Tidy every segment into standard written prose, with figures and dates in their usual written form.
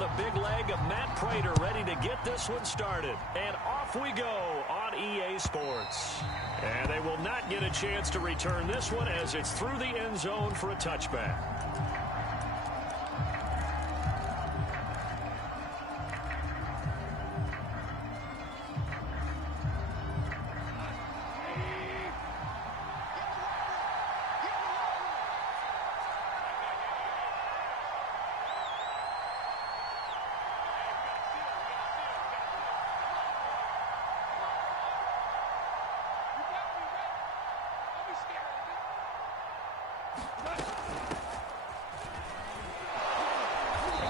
the big leg of Matt Prater ready to get this one started. And off we go on EA Sports. And they will not get a chance to return this one as it's through the end zone for a touchback.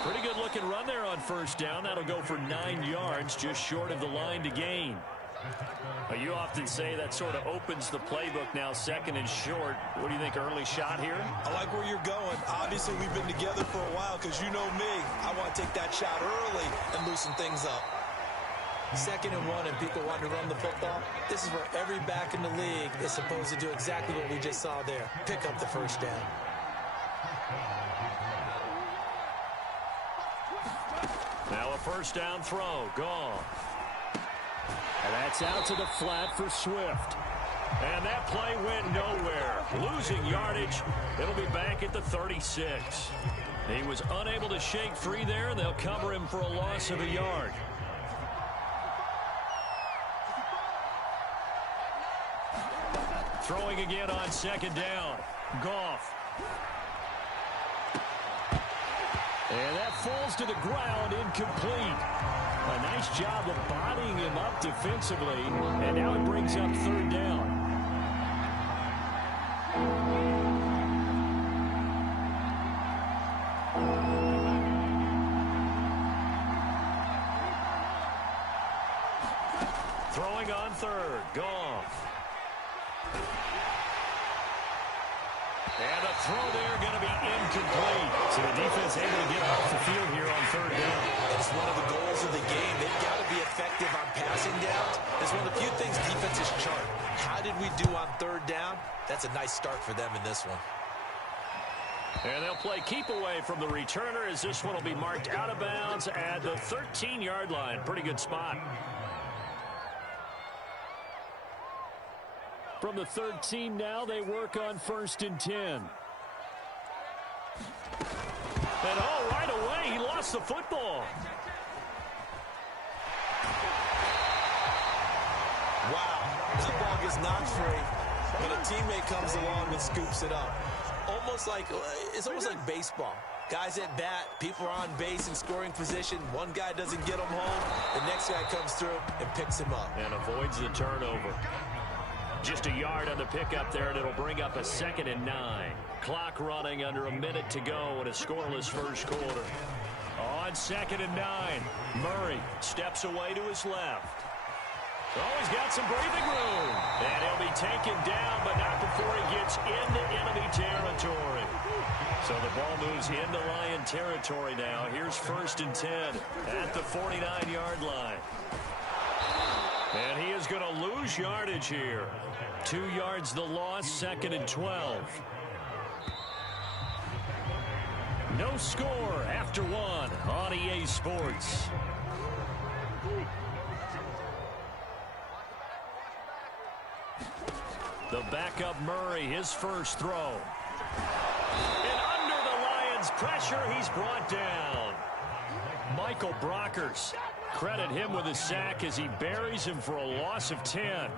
Pretty good looking run there on first down. That'll go for 9 yards, just short of the line to gain. You often say that sort of opens the playbook now, second and short. What do you think, early shot here? I like where you're going. Obviously, we've been together for a while because you know me. I want to take that shot early and loosen things up. 2nd and 1 and people want to run the football. This is where every back in the league is supposed to do exactly what we just saw there. Pick up the first down. Now a first down throw. Goff. And that's out to the flat for Swift. And that play went nowhere. Losing yardage. It'll be back at the 36. He was unable to shake free there, and they'll cover him for a loss of a yard. Throwing again on 2nd down. Goff. And that falls to the ground, incomplete. A nice job of bodying him up defensively, and now it brings up 3rd down. Throwing on 3rd, Goff. And a throw there going to be incomplete. So the defense able to get off the field here on 3rd down. It's one of the goals of the game. They've got to be effective on passing downs. It's one of the few things defenses chart. How did we do on 3rd down? That's a nice start for them in this one. And they'll play keep away from the returner as this one will be marked out of bounds at the 13-yard line. Pretty good spot. From the 13 now, they work on 1st and 10. And right away, he lost the football. Wow. Football gets knocked free, but a teammate comes along and scoops it up. It's almost like baseball. Guys at bat, people are on base in scoring position. One guy doesn't get him home. The next guy comes through and picks him up. And avoids the turnover. Just a yard on the pickup there, and it'll bring up a 2nd and 9. Clock running under a minute to go in a scoreless first quarter. On 2nd and 9, Murray steps away to his left. Oh, he's got some breathing room. And he'll be taken down, but not before he gets into enemy territory. So the ball moves into Lion territory now. Here's 1st and 10 at the 49-yard line. And he is going to lose yardage here. 2 yards the loss, 2nd and 12. No score after 1 on EA Sports. The backup Murray, his first throw. And under the Lions' pressure, he's brought down. Michael Brockers. Credit him with a sack as he buries him for a loss of 10.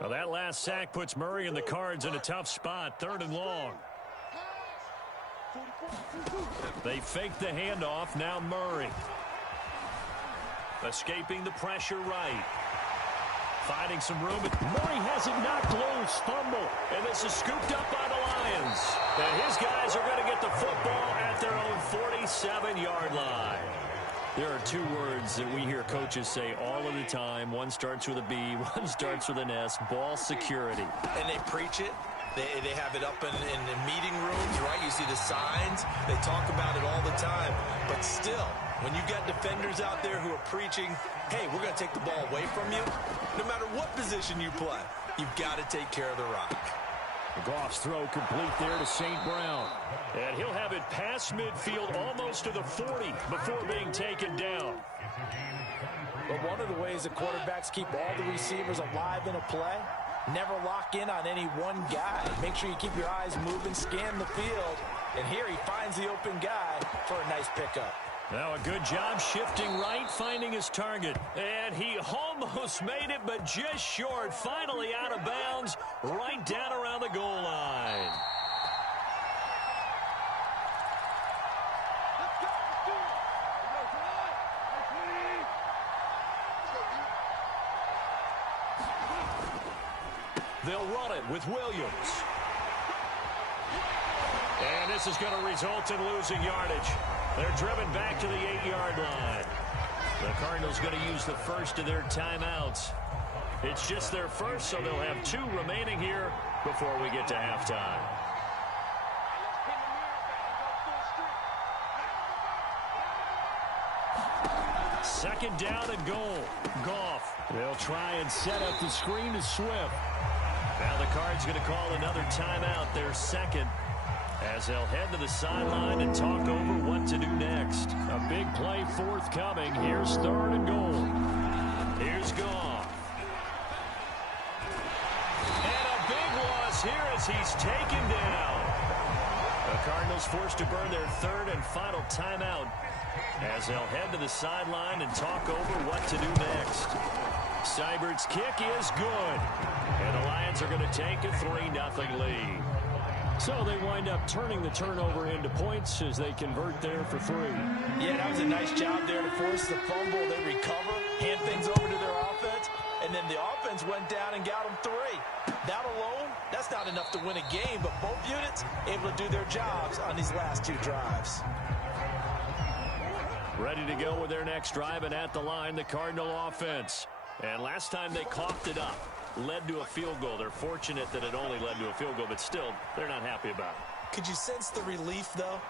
Well, that last sack puts Murray and the Cards in a tough spot, 3rd and long. They fake the handoff, now Murray. Escaping the pressure right. Finding some room. Murray has it knocked loose. Fumble. And this is scooped up by the Lions. And his guys are going to get the football at their own 47-yard line. There are 2 words that we hear coaches say all of the time. One starts with a B, one starts with an S. Ball security. And they preach it. They have it up in the meeting rooms, right? You see the signs. They talk about it all the time. But still, when you got defenders out there who are preaching, hey, we're going to take the ball away from you, no matter what position you play, you've got to take care of the rock. Goff's throw complete there to St. Brown. And he'll have it past midfield almost to the 40 before being taken down. But one of the ways the quarterbacks keep all the receivers alive in a play, never lock in on any one guy. Make sure you keep your eyes moving, scan the field. And here he finds the open guy for a nice pickup. Now a good job shifting right, finding his target. And he almost made it, but just short. Finally out of bounds, right down around the goal line. They'll run it with Williams. And this is going to result in losing yardage. They're driven back to the 8-yard line. The Cardinals going to use the first of their timeouts. It's just their first, so they'll have 2 remaining here before we get to halftime. Second down and goal. Goff. They'll try and set up the screen to Swift. Now the Cards going to call another timeout, their second, as they'll head to the sideline and talk over what to do next. A big play forthcoming. Here's third and goal. Here's Goff. And a big loss here as he's taken down. The Cardinals forced to burn their third and final timeout as they'll head to the sideline and talk over what to do next. Seibert's kick is good. And the Lions are going to take a 3-0 lead. So they wind up turning the turnover into points as they convert there for 3. Yeah, that was a nice job there to force the fumble. They recover, hand things over to their offense, and then the offense went down and got them 3. That alone, that's not enough to win a game, but both units able to do their jobs on these last 2 drives. Ready to go with their next drive, and at the line, the Cardinal offense. And last time they coughed it up, led to a field goal. They're fortunate that it only led to a field goal, but still, they're not happy about it. Could you sense the relief, though,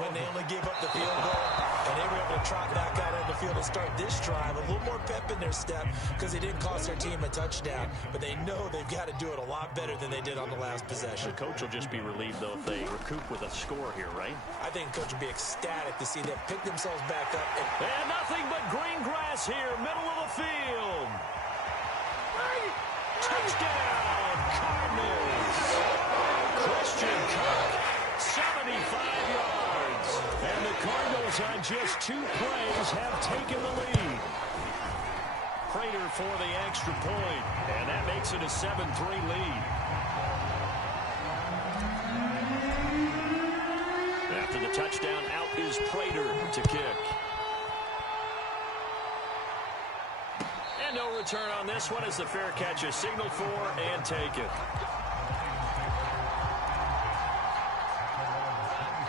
when they only gave up the field goal and they were able to trot back out on the field and start this drive? A little more pep in their step because they didn't cost their team a touchdown, but they know they've got to do it a lot better than they did on the last possession. The coach will just be relieved, though, if they recoup with a score here, right? I think the coach will be ecstatic to see them pick themselves back up. And nothing but green grass here, middle of the field. Touchdown, Cardinals. Christian Kirk, 75 yards. And the Cardinals on just 2 plays have taken the lead. Prater for the extra point, and that makes it a 7-3 lead. After the touchdown, out is Prater to kick. No return on this one as the fair catch is signaled for and taken.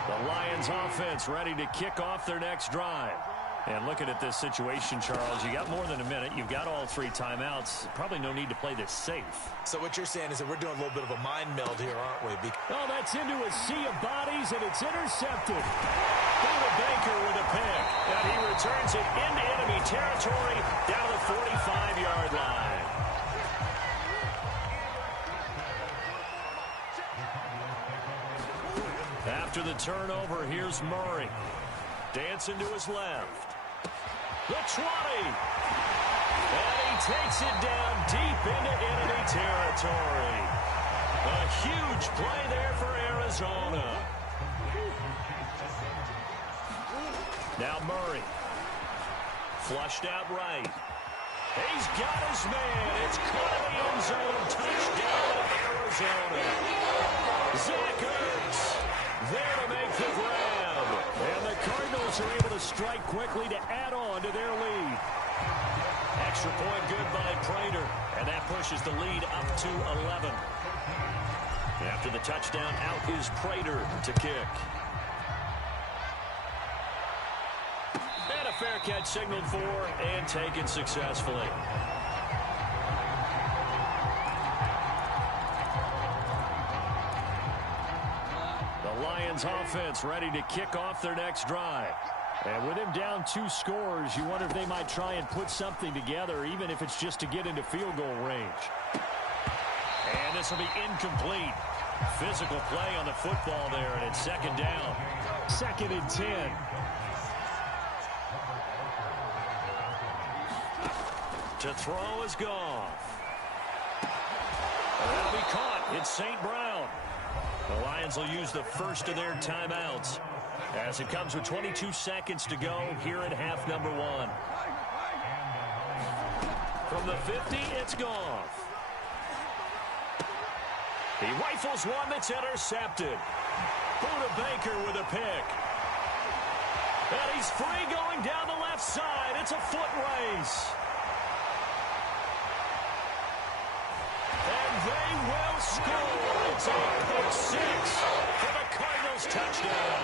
The Lions offense ready to kick off their next drive. And looking at this situation, Charles, you got more than a minute. You've got all 3 timeouts. Probably no need to play this safe. So what you're saying is that we're doing a little bit of a mind meld here, aren't we? Oh, that's into a sea of bodies, and it's intercepted. Buda Baker with a pick. And he returns it into enemy territory down the 45-yard line. After the turnover, here's Murray. Dancing to his left. The 20. And he takes it down deep into enemy territory. A huge play there for Arizona. Now Murray. Flushed out right. He's got his man. It's caught in the end zone. Touchdown, Arizona. Zach Ertz there to make the grab. And the Cardinals are able to strike quickly to add on to their lead. Extra point good by Prater. And that pushes the lead up to 11. After the touchdown, out is Prater to kick. And a fair catch signaled for and taken successfully. The Lions offense ready to kick off their next drive. And with him down 2 scores, you wonder if they might try and put something together, even if it's just to get into field goal range. And this will be incomplete. Physical play on the football there, and it's second down. 2nd and 10. To throw is Goff. And that'll be caught. It's St. Brown. The Lions will use the first of their timeouts as it comes with 22 seconds to go here at half number 1. From the 50, it's Goff. He rifles one that's intercepted. Buda Baker with a pick. And he's free going down the left side. It's a foot race. And they will score. It's a pick 6 for the Cardinals touchdown.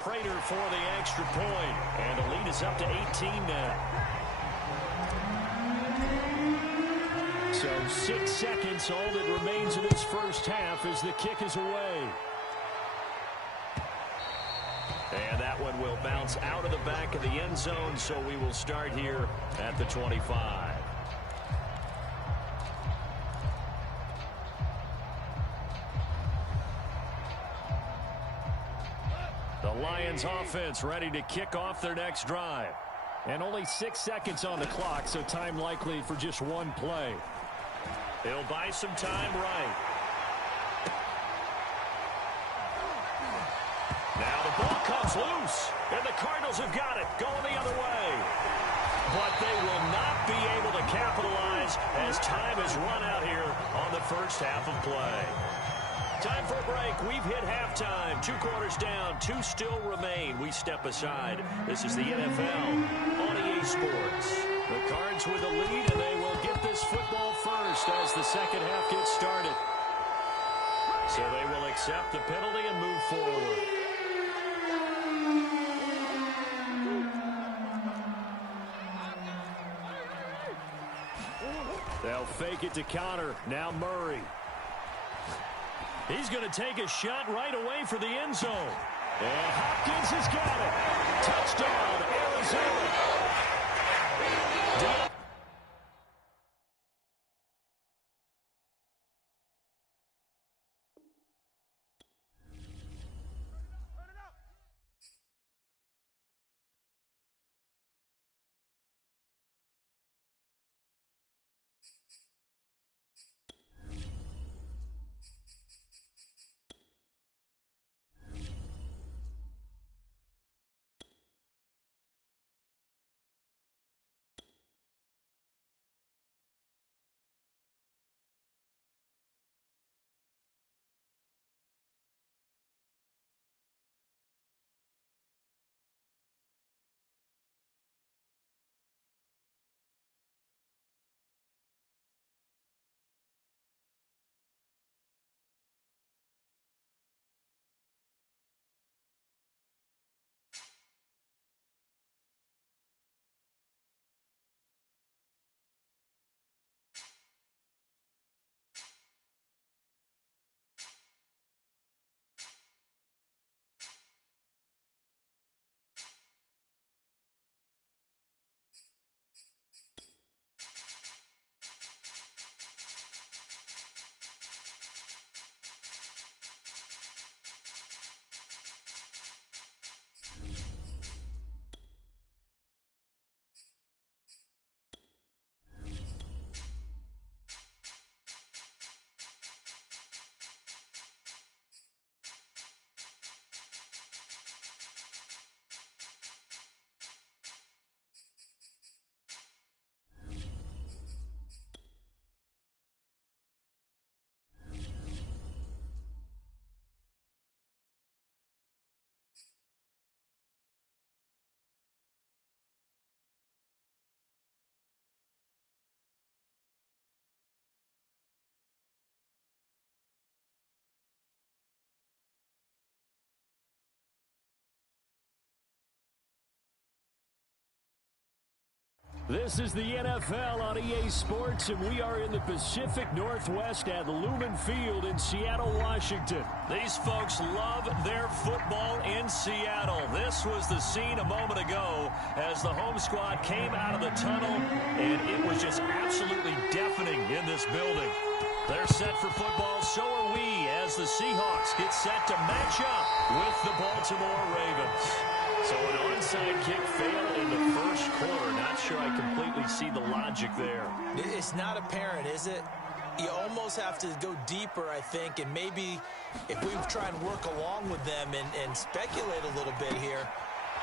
Prater for the extra point. And the lead is up to 18 now. So 6 seconds, all that remains in this first half as the kick is away. And that one will bounce out of the back of the end zone, so we will start here at the 25. The Lions offense ready to kick off their next drive. And only 6 seconds on the clock, so time likely for just one play. He'll buy some time right. Now the ball comes loose, and the Cardinals have got it, going the other way. But they will not be able to capitalize as time has run out here on the first half of play. Time for a break. We've hit halftime. 2 quarters down. 2 still remain. We step aside. This is the NFL on EA Sports. The Cards with the lead, and they will get this football first as the second half gets started. So they will accept the penalty and move forward. They'll fake it to counter. Now Murray. He's going to take a shot right away for the end zone. And Hopkins has got it. Touchdown, Arizona. This is the NFL on EA Sports, and we are in the Pacific Northwest at Lumen Field in Seattle, Washington. These folks love their football in Seattle. This was the scene a moment ago as the home squad came out of the tunnel, and it was just absolutely deafening in this building. They're set for football, so are we, as the Seahawks get set to match up with the Baltimore Ravens. So an onside kick failed in the first quarter. Not sure I completely see the logic there. It's not apparent, is it? You almost have to go deeper, I think, and maybe if we try and work along with them and speculate a little bit here,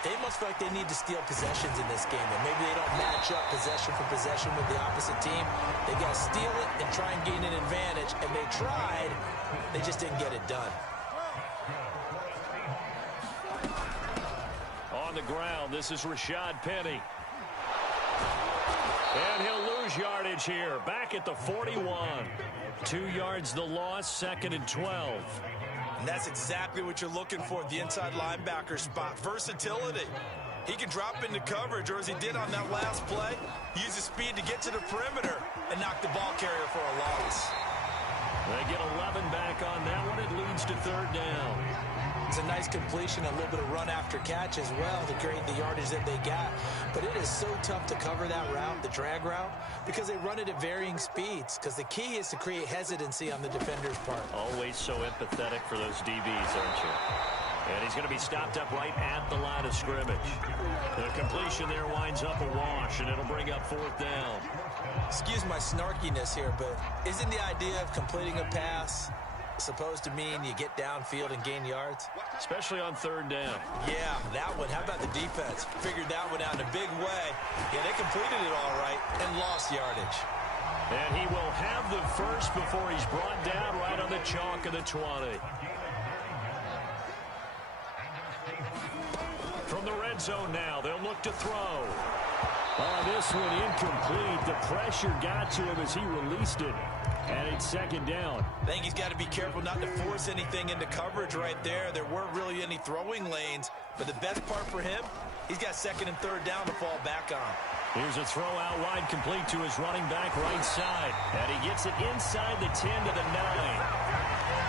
they must feel like they need to steal possessions in this game, and maybe they don't match up possession for possession with the opposite team. They got to steal it and try and gain an advantage, and they tried. They just didn't get it done. On the ground, this is Rashad Penny. And he'll lose yardage here. Back at the 41. 2 yards the loss, 2nd and 12. And that's exactly what you're looking for, the inside linebacker spot. Versatility. He can drop into coverage, or as he did on that last play, use his speed to get to the perimeter and knock the ball carrier for a loss. They get 11 back on that one. It leads to 3rd down. It's a nice completion, a little bit of run after catch as well to create the yardage that they got. But it is so tough to cover that route, the drag route, because they run it at varying speeds. Because the key is to create hesitancy on the defender's part. Always so empathetic for those DBs, aren't you? And he's going to be stopped up right at the line of scrimmage. The completion there winds up a wash, and it'll bring up 4th down. Excuse my snarkiness here, but isn't the idea of completing a pass supposed to mean you get downfield and gain yards? Especially on 3rd down. Yeah, that one. How about the defense? Figured that one out in a big way. Yeah, they completed it all right and lost yardage. And he will have the first before he's brought down right on the chalk of the 20. From the red zone now, they'll look to throw. This one incomplete. The pressure got to him as he released it. And it's 2nd down. I think he's got to be careful not to force anything into coverage right there. There weren't really any throwing lanes. But the best part for him, he's got 2nd and 3rd down to fall back on. Here's a throw out wide, complete to his running back right side. And he gets it inside the 10 to the 9.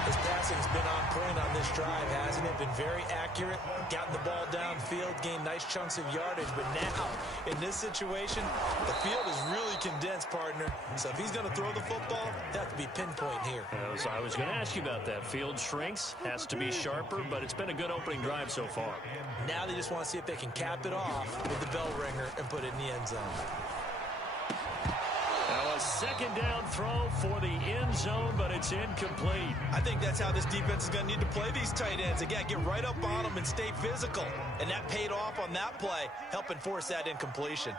His passing's been on point on this drive, hasn't it? Been very accurate, gotten the ball downfield, gained nice chunks of yardage. But now, in this situation, the field is really condensed, partner. So if he's going to throw the football, he'll have to be pinpoint here. I was going to ask you about that. Field shrinks, has to be sharper, but it's been a good opening drive so far. Now they just want to see if they can cap it off with the bell ringer and put it in the end zone. Now a 2nd down throw for the end zone, but it's incomplete. I think that's how this defense is going to need to play these tight ends. Again, get right up on them and stay physical. And that paid off on that play, helping force that incompletion.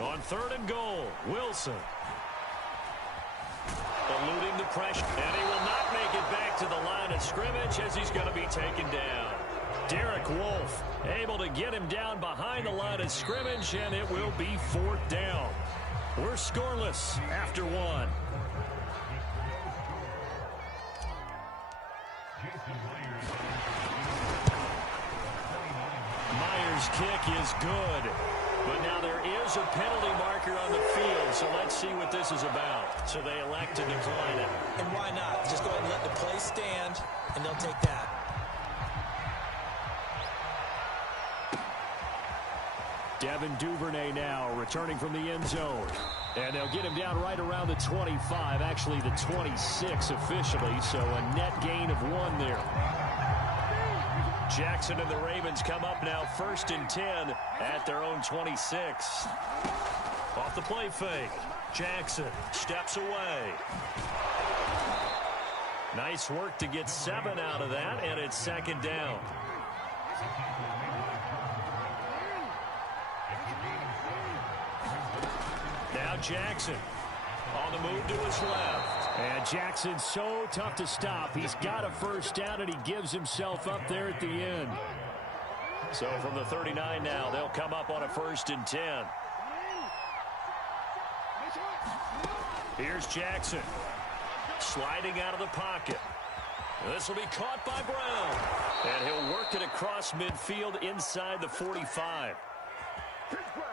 On 3rd and goal, Wilson. Eluding the pressure, and he will not make it back to the line of scrimmage as he's going to be taken down. Derek Wolfe able to get him down behind the line of scrimmage, and it will be 4th down. We're scoreless after 1. Myers' kick is good. But now there is a penalty marker on the field, so let's see what this is about. So they elect to decline it. And why not? Just go ahead and let the play stand, and they'll take that. Devin Duvernay now returning from the end zone. And they'll get him down right around the 25, actually the 26 officially, so a net gain of 1 there. Jackson and the Ravens come up now 1st and 10 at their own 26. Off the play fake. Jackson steps away. Nice work to get 7 out of that, and it's 2nd down. Now Jackson on the move to his left. And Jackson's so tough to stop. He's got a 1st down, and he gives himself up there at the end. So from the 39 now, they'll come up on a 1st and 10. Here's Jackson sliding out of the pocket. This will be caught by Brown. And he'll work it across midfield inside the 45.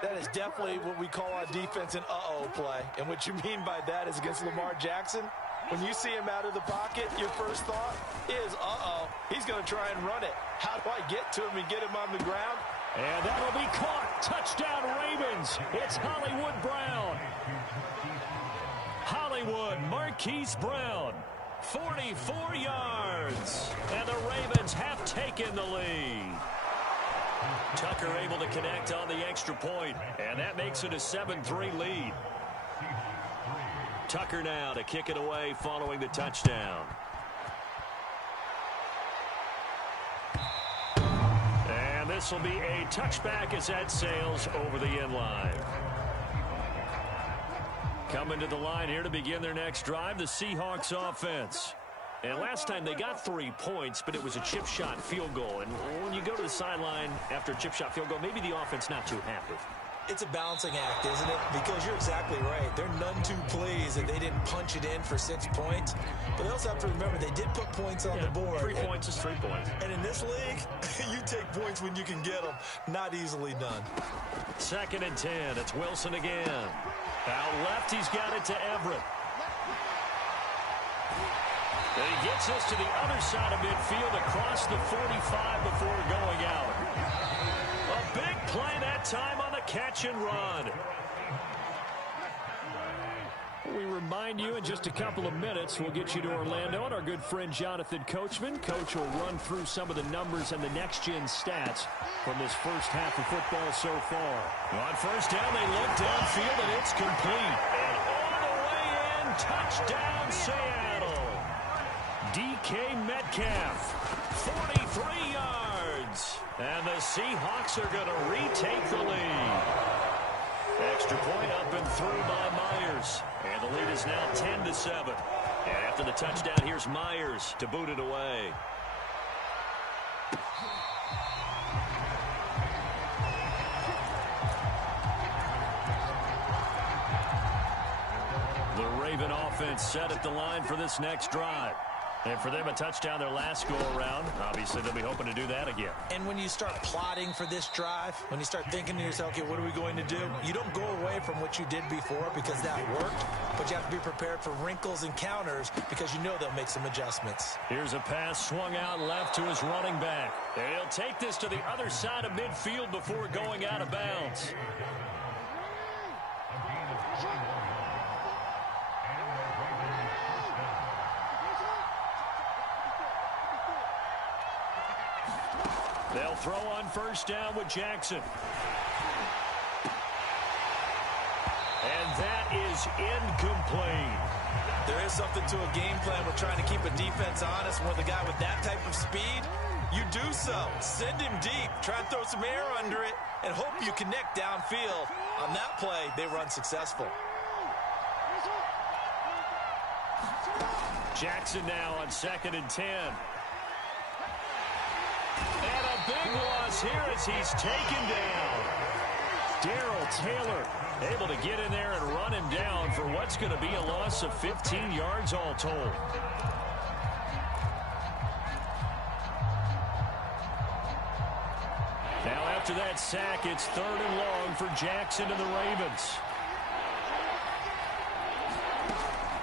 That is definitely what we call on defense an uh-oh play. And what you mean by that is against Lamar Jackson, when you see him out of the pocket, your first thought is, uh-oh, he's going to try and run it. How do I get to him and get him on the ground? And that'll be caught. Touchdown, Ravens. It's Hollywood Brown. Hollywood Marquise Brown, 44 yards. And the Ravens have taken the lead. Tucker able to connect on the extra point, and that makes it a 7-3 lead. Tucker now to kick it away following the touchdown. And this will be a touchback as that sails over the end line. Coming to the line here to begin their next drive, the Seahawks offense. And last time they got 3 points, but it was a chip shot field goal. And when you go to the sideline after a chip shot field goal, maybe the offense not too happy. It's a balancing act, isn't it? Because you're exactly right. They're none too pleased that they didn't punch it in for 6 points. But they also have to remember they did put points on the board. 3 points is 3 points. And in this league, you take points when you can get them. Not easily done. 2nd and 10. It's Wilson again. Out left, he's got it to Everett. And he gets us to the other side of midfield across the 45 before going out. A big play that time on the catch and run. We remind you in just a couple of minutes, we'll get you to Orlando and our good friend Jonathan Coachman. Coach will run through some of the numbers and the next-gen stats from this first half of football so far. On first down, they look downfield, and it's complete. And all the way in, touchdown Seattle. DK Metcalf, 43 yards. And the Seahawks are going to retake the lead. Extra point up and through by Myers. And the lead is now 10-7. And after the touchdown, here's Myers to boot it away. The Raven offense set at the line for this next drive. And for them, a touchdown their last go-around. Obviously, they'll be hoping to do that again. And when you start plotting for this drive, when you start thinking to yourself, okay, what are we going to do? You don't go away from what you did before because that worked, but you have to be prepared for wrinkles and counters because you know they'll make some adjustments. Here's a pass swung out left to his running back. And he'll take this to the other side of midfield before going out of bounds. They'll throw on first down with Jackson. And that is incomplete. There is something to a game plan. We're trying to keep a defense honest. When with a guy with that type of speed, you do so. Send him deep. Try and throw some air under it and hope you connect downfield. On that play, they run successful. Jackson now on 2nd and 10. And a big loss here as he's taken down. Darrell Taylor able to get in there and run him down for what's going to be a loss of 15 yards all told. Now after that sack, it's 3rd and long for Jackson and the Ravens.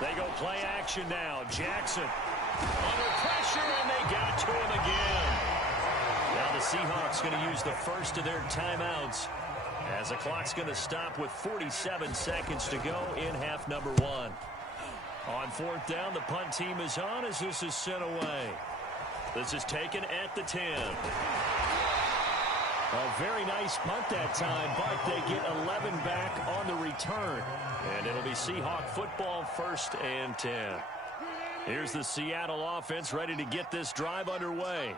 They go play action now. Jackson under pressure, and they got to him again. Now the Seahawks going to use the first of their timeouts as the clock's going to stop with 47 seconds to go in half number 1. On 4th down, the punt team is on as this is sent away. This is taken at the 10. A very nice punt that time, but they get 11 back on the return. And it'll be Seahawk football 1st and 10. Here's the Seattle offense ready to get this drive underway.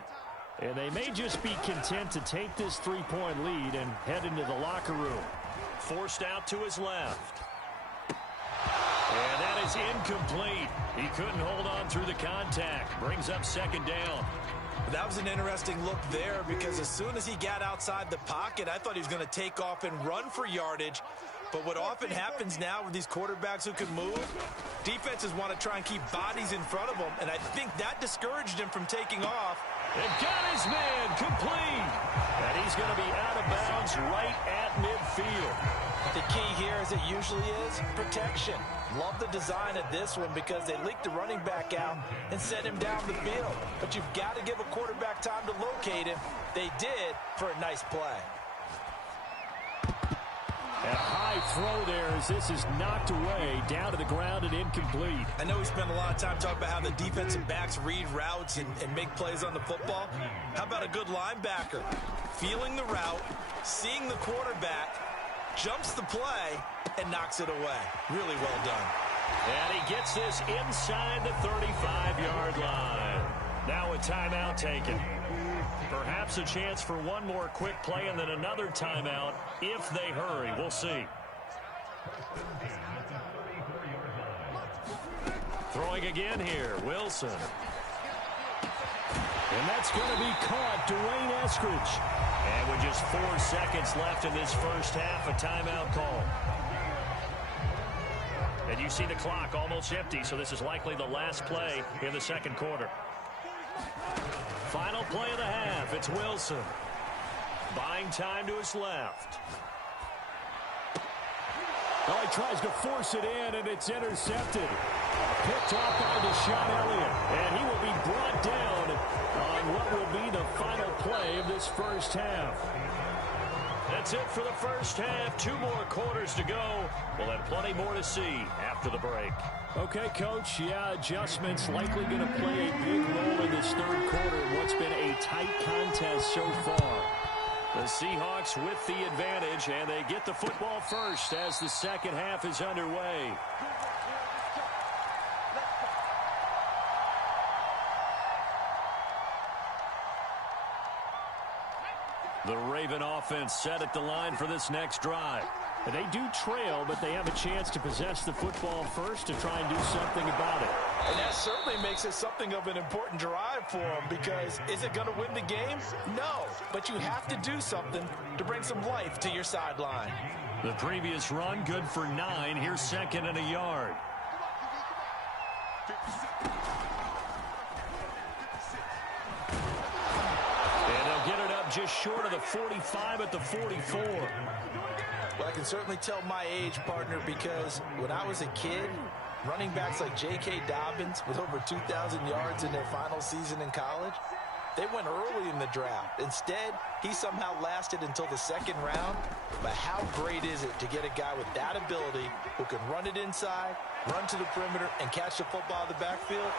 And they may just be content to take this 3-point lead and head into the locker room. Forced out to his left. And that is incomplete. He couldn't hold on through the contact. Brings up 2nd down. That was an interesting look there because as soon as he got outside the pocket, I thought he was going to take off and run for yardage. But what often happens now with these quarterbacks who can move, defenses want to try and keep bodies in front of them, and I think that discouraged him from taking off. And got his man complete. And he's going to be out of bounds right at midfield. The key here, as it usually is, protection. Love the design of this one because they leaked the running back out and sent him down the field. But you've got to give a quarterback time to locate him. They did for a nice play. A high throw there as this is knocked away, down to the ground and incomplete. I know we spent a lot of time talking about how the defensive backs read routes and make plays on the football. How about a good linebacker? Feeling the route, seeing the quarterback, jumps the play, and knocks it away. Really well done. And he gets this inside the 35-yard line. Now a timeout taken. Perhaps a chance for one more quick play and then another timeout if they hurry. We'll see. Throwing again here, Wilson. And that's going to be caught, Dwayne Eskridge. And with just 4 seconds left in this first half, a timeout call. And you see the clock almost empty, so this is likely the last play in the second quarter. Final play of the half. It's Wilson. Buying time to his left. Oh, he tries to force it in, and it's intercepted. Picked off by Deshaun Elliott. And he will be brought down on what will be the final play of this first half. That's it for the first half. 2 more quarters to go. We'll have plenty more to see after the break. Okay, Coach. Yeah, adjustments likely going to play a big role in this third quarter in what's been a tight contest so far. The Seahawks with the advantage, and they get the football first as the second half is underway. The Raven offense set at the line for this next drive. They do trail, but they have a chance to possess the football first to try and do something about it. And that certainly makes it something of an important drive for them because is it going to win the game? No, but you have to do something to bring some life to your sideline. The previous run good for 9. Here's second and a yard. And they'll get it up just short of the 45 at the 44. Well, I can certainly tell my age, partner, because when I was a kid, running backs like J.K. Dobbins with over 2,000 yards in their final season in college, they went early in the draft. Instead, he somehow lasted until the second round. But how great is it to get a guy with that ability who can run it inside, run to the perimeter, and catch the football in the backfield?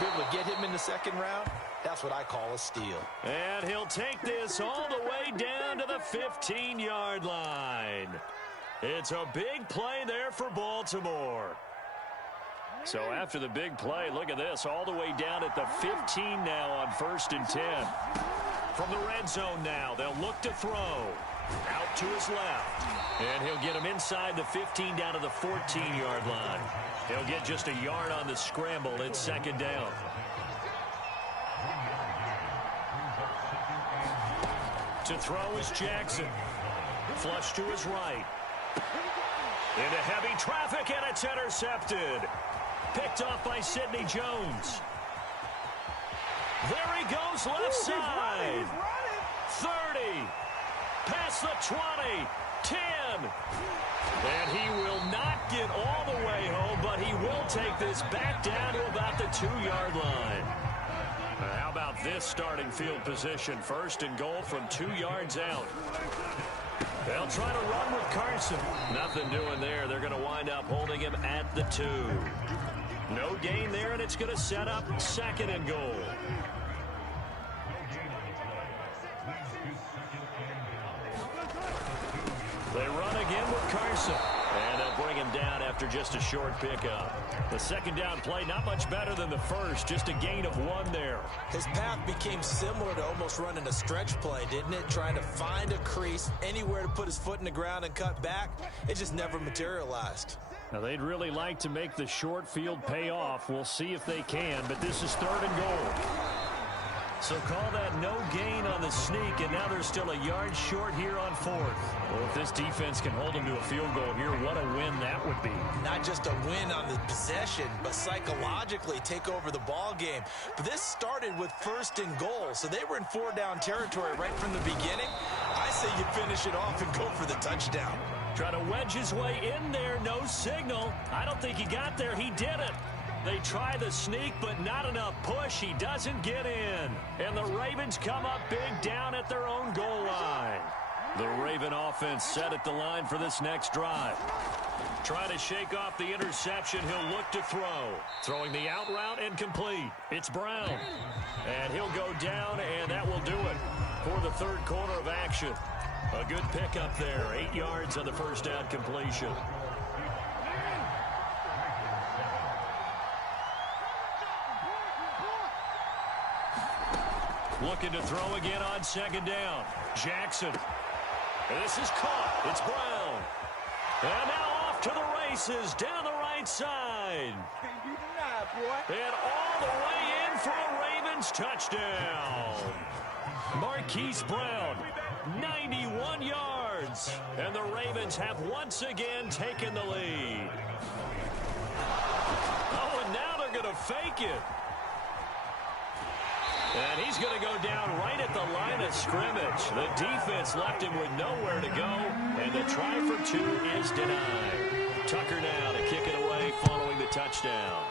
Be able to get him in the second round? That's what I call a steal. And he'll take this all the way down to the 15-yard line. It's a big play there for Baltimore. So after the big play, look at this, all the way down at the 15 now on 1st and 10. From the red zone now, they'll look to throw. Out to his left. And he'll get him inside the 15 down to the 14-yard line. He'll get just a yard on the scramble. It's second down. To throw is Jackson. Flush to his right. Into heavy traffic, and it's intercepted. Picked off by Sidney Jones. There he goes left side. 30. Past the 20. 10. And he will not get all the way home, but he will take this back down to about the 2-yard line. How about this starting field position? 1st and goal from 2 yards out. They'll try to run with Carson. Nothing doing there. They're going to wind up holding him at the 2. No gain there, and it's going to set up 2nd and goal. They run again with Carson. And they'll bring him down after just a short pickup. The second down play, not much better than the first. Just a gain of 1 there. His path became similar to almost running a stretch play, didn't it? Trying to find a crease, anywhere to put his foot in the ground and cut back. It just never materialized. Now, they'd really like to make the short field pay off. We'll see if they can, but this is 3rd and goal. So call that no gain on the sneak, and now they're still a yard short here on fourth. Well, if this defense can hold them to a field goal here, what a win that would be. Not just a win on the possession, but psychologically take over the ball game. But this started with 1st and goal, so they were in 4-down territory right from the beginning. I say you finish it off and go for the touchdown. Try to wedge his way in there, no signal. I don't think he got there. He didn't. They try the sneak, but not enough push. He doesn't get in. And the Ravens come up big down at their own goal line. The Raven offense set at the line for this next drive. Trying to shake off the interception. He'll look to throw. Throwing the out route and complete. It's Brown. And he'll go down, and that will do it for the third quarter of action. A good pickup there. 8 yards on the first down completion. Looking to throw again on 2nd down. Jackson. This is caught. It's Brown. And now off to the races down the right side. And all the way in for a Ravens touchdown. Marquise Brown, 91 yards. And the Ravens have once again taken the lead. Oh, and now they're going to fake it. And he's going to go down right at the line of scrimmage. The defense left him with nowhere to go, and the try for 2 is denied. Tucker now to kick it away following the touchdown.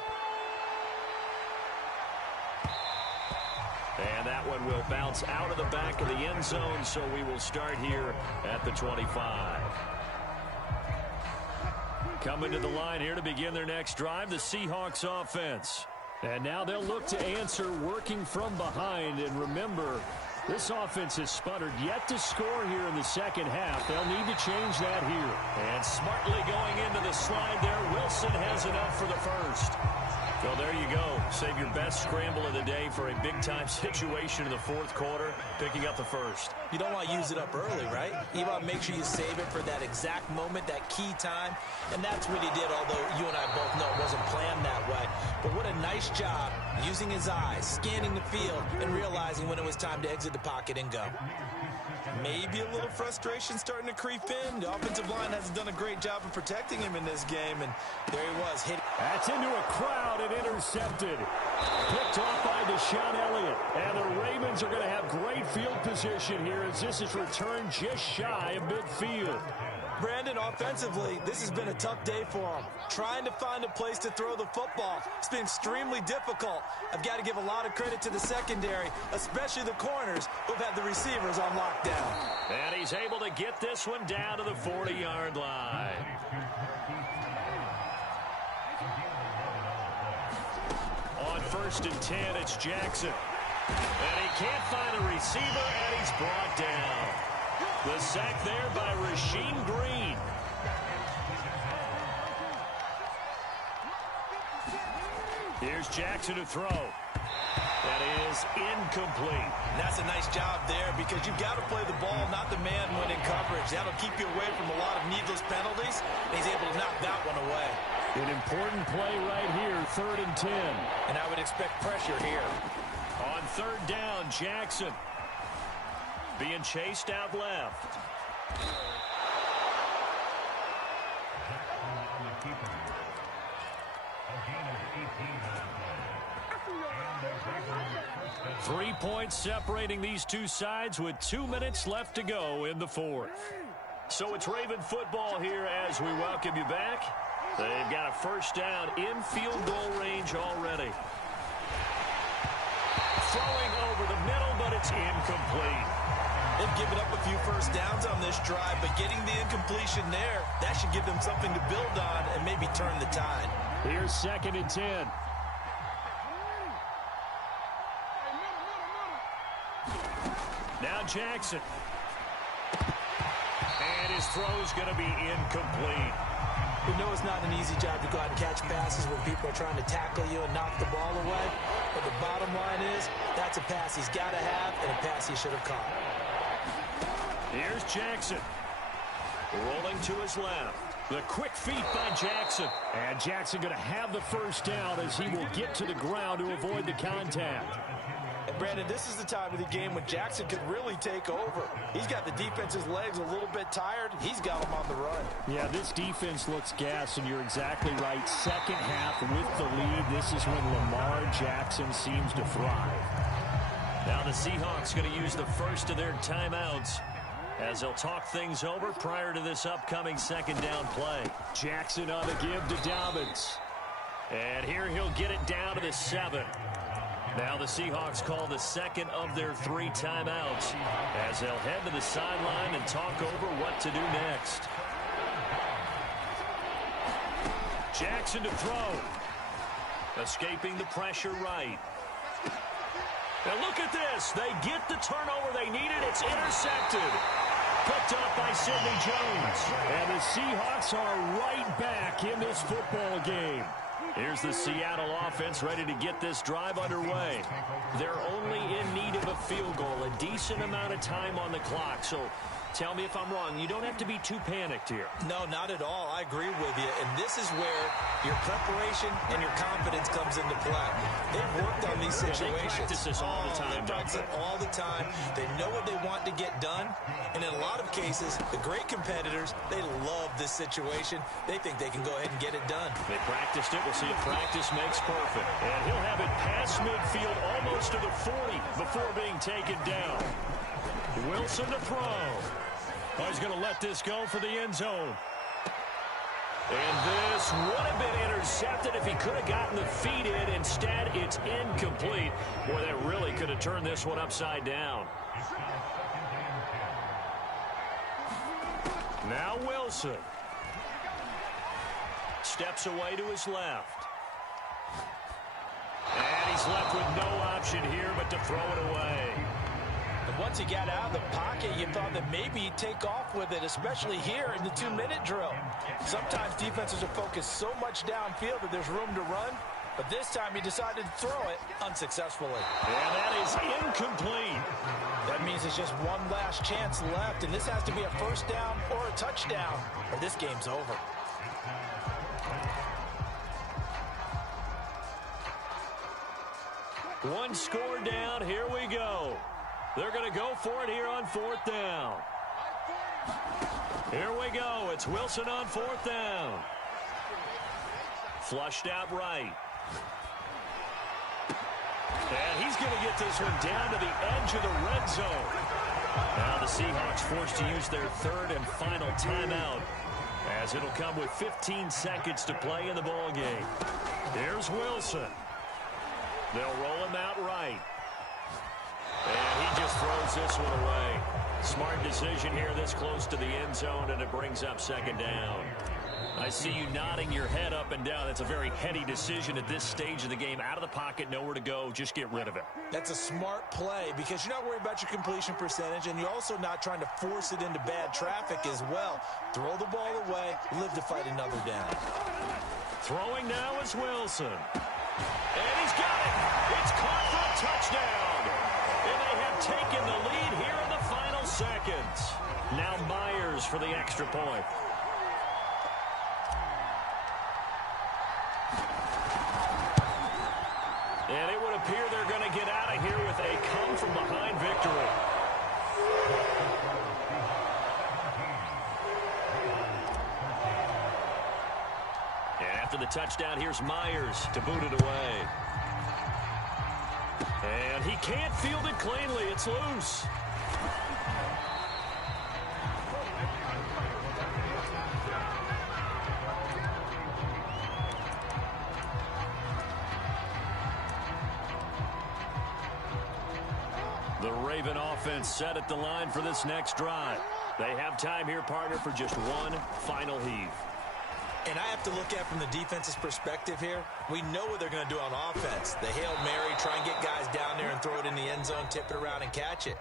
And that one will bounce out of the back of the end zone, so we will start here at the 25. Coming to the line here to begin their next drive, the Seahawks offense. And now they'll look to answer working from behind. And remember, this offense has sputtered yet to score here in the second half. They'll need to change that here. And smartly going into the slide there, Wilson has enough for the first. Well, there you go. Save your best scramble of the day for a big-time situation in the fourth quarter, picking up the first. You don't want to use it up early, right? You want to make sure you save it for that exact moment, that key time. And that's what he did, although you and I both know it wasn't planned that way. But what a nice job using his eyes, scanning the field, and realizing when it was time to exit the pocket and go. Maybe a little frustration starting to creep in. The offensive line hasn't done a great job of protecting him in this game, and there he was. That's into a crowd and intercepted. Picked off by Deshaun Elliott. And the Ravens are going to have great field position here as this is returned just shy of midfield. Brandon, offensively, this has been a tough day for him. Trying to find a place to throw the football. It's been extremely difficult. I've got to give a lot of credit to the secondary, especially the corners who've had the receivers on lockdown. And he's able to get this one down to the 40-yard line. On 1st and 10, it's Jackson. And he can't find a receiver, and he's brought down. The sack there by Rasheem Green. Here's Jackson to throw. That is incomplete. That's a nice job there because you've got to play the ball, not the man when in coverage. That'll keep you away from a lot of needless penalties, and he's able to knock that one away. An important play right here, 3rd and 10. And I would expect pressure here. On 3rd down, Jackson. Being chased out left. Three points separating these two sides with 2 minutes left to go in the fourth. So it's Raven football here as we welcome you back. They've got a first down in field goal range already. Throwing over the middle, but it's incomplete. They've given up a few first downs on this drive, but getting the incompletion there, that should give them something to build on and maybe turn the tide. Here's 2nd and 10. Now Jackson. And his throw's going to be incomplete. We know it's not an easy job to go out and catch passes when people are trying to tackle you and knock the ball away. But the bottom line is, that's a pass he's got to have and a pass he should have caught. Here's Jackson. Rolling to his left. The quick feet by Jackson. And Jackson going to have the first down as he will get to the ground to avoid the contact. And Brandon, this is the time of the game when Jackson could really take over. He's got the defense's legs a little bit tired. He's got them on the run. Yeah, this defense looks gassed, and you're exactly right. Second half with the lead, this is when Lamar Jackson seems to thrive. Now the Seahawks going to use the first of their timeouts as they'll talk things over prior to this upcoming second down play. Jackson on the give to Dobbins. And here he'll get it down to the 7. Now the Seahawks call the second of their 3 timeouts as they'll head to the sideline and talk over what to do next. Jackson to throw. Escaping the pressure right. And look at this. They get the turnover they needed. It's intercepted. Picked up by Sidney Jones. And the Seahawks are right back in this football game. Here's the Seattle offense ready to get this drive underway. They're only in need of a field goal, a decent amount of time on the clock. So tell me if I'm wrong. You don't have to be too panicked here. No, not at all. I agree with you. And this is where your preparation and your confidence comes into play. They've worked on these situations. They practice this all the time. They practice it all the time. They know what they want to get done. And in a lot of cases, the great competitors, they love this situation. They think they can go ahead and get it done. They practiced it. We'll see if practice makes perfect. And he'll have it past midfield almost to the 40 before being taken down. Wilson to throw. Oh, he's going to let this go for the end zone. And this would have been intercepted if he could have gotten the feet in. Instead, it's incomplete. Boy, that really could have turned this one upside down. Now Wilson. Steps away to his left. And he's left with no option here but to throw it away. And once he got out of the pocket, you thought that maybe he'd take off with it, especially here in the 2-minute drill. Sometimes defenses are focused so much downfield that there's room to run, but this time he decided to throw it unsuccessfully. And that is incomplete. That means it's just one last chance left, and this has to be a first down or a touchdown, or this game's over. One score down. Here we go. They're going to go for it here on 4th down. Here we go. It's Wilson on 4th down. Flushed out right. And he's going to get this one down to the edge of the red zone. Now the Seahawks forced to use their 3rd and final timeout as it'll come with 15 seconds to play in the ball game. Here's Wilson. They'll roll him out right. And he just throws this one away. Smart decision here this close to the end zone, and it brings up 2nd down. I see you nodding your head up and down. That's a very heady decision at this stage of the game. Out of the pocket, nowhere to go. Just get rid of it. That's a smart play because you're not worried about your completion percentage, and you're also not trying to force it into bad traffic as well. Throw the ball away, live to fight another down. Throwing now is Wilson. And he's got it. It's caught for a touchdown. And they have taken the lead here in the final seconds. Now Myers for the extra point. And it would appear they're going to get out of here with a come-from-behind victory. And after the touchdown, here's Myers to boot it away. And he can't field it cleanly. It's loose. The Raven offense set at the line for this next drive. They have time here, partner, for just one final heave. And I have to look at from the defense's perspective here. We know what they're going to do on offense. The Hail Mary, try and get guys down there and throw it in the end zone, tip it around and catch it.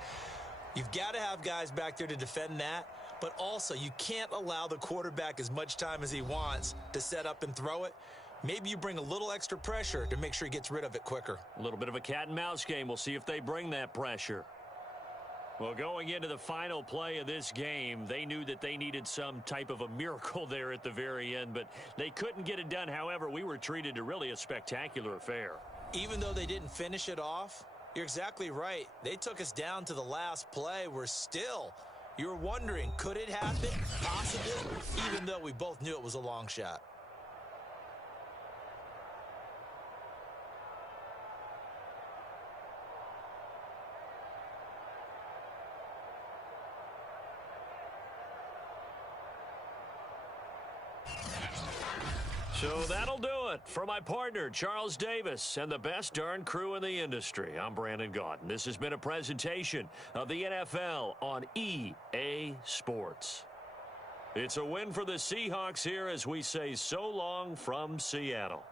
You've got to have guys back there to defend that. But also, you can't allow the quarterback as much time as he wants to set up and throw it. Maybe you bring a little extra pressure to make sure he gets rid of it quicker. A little bit of a cat and mouse game. We'll see if they bring that pressure. Well, going into the final play of this game, they knew that they needed some type of a miracle there at the very end, but they couldn't get it done. However, we were treated to really a spectacular affair. Even though they didn't finish it off, You're exactly right. They took us down to the last play. You're wondering, could it happen? Possibly, even though we both knew it was a long shot. So that'll do it for my partner, Charles Davis, and the best darn crew in the industry. I'm Brandon Gaudin. This has been a presentation of the NFL on EA Sports. It's a win for the Seahawks here as we say so long from Seattle.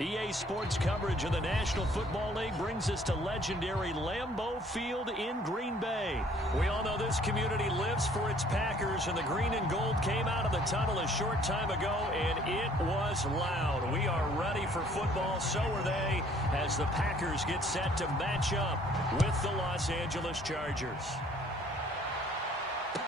EA Sports coverage of the National Football League brings us to legendary Lambeau Field in Green Bay. We all know this community lives for its Packers, and the green and gold came out of the tunnel a short time ago, and it was loud. We are ready for football, so are they, as the Packers get set to match up with the Los Angeles Chargers.